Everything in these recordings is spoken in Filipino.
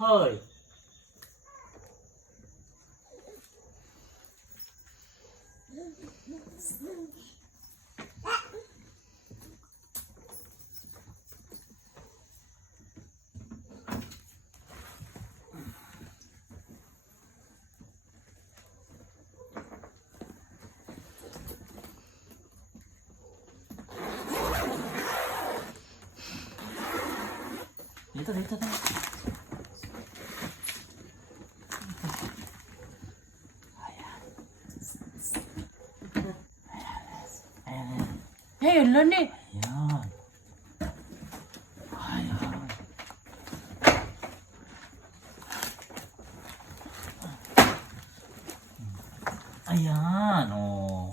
Hoy. Dito, dito, dito. Ayan. Ayan. Eh, yun lang eh. Ayan. Ayan. Ayan, oh.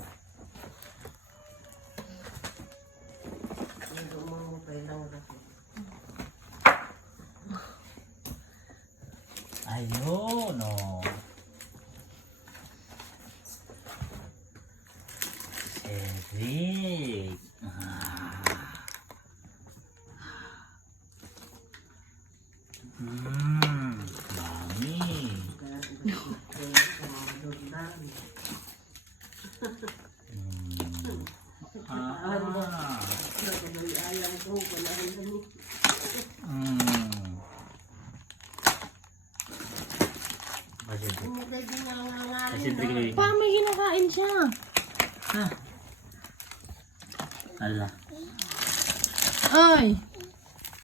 Ayun, oh. Eric. Mami. Kasi Pa, may kinakain siya. Ala. Ay.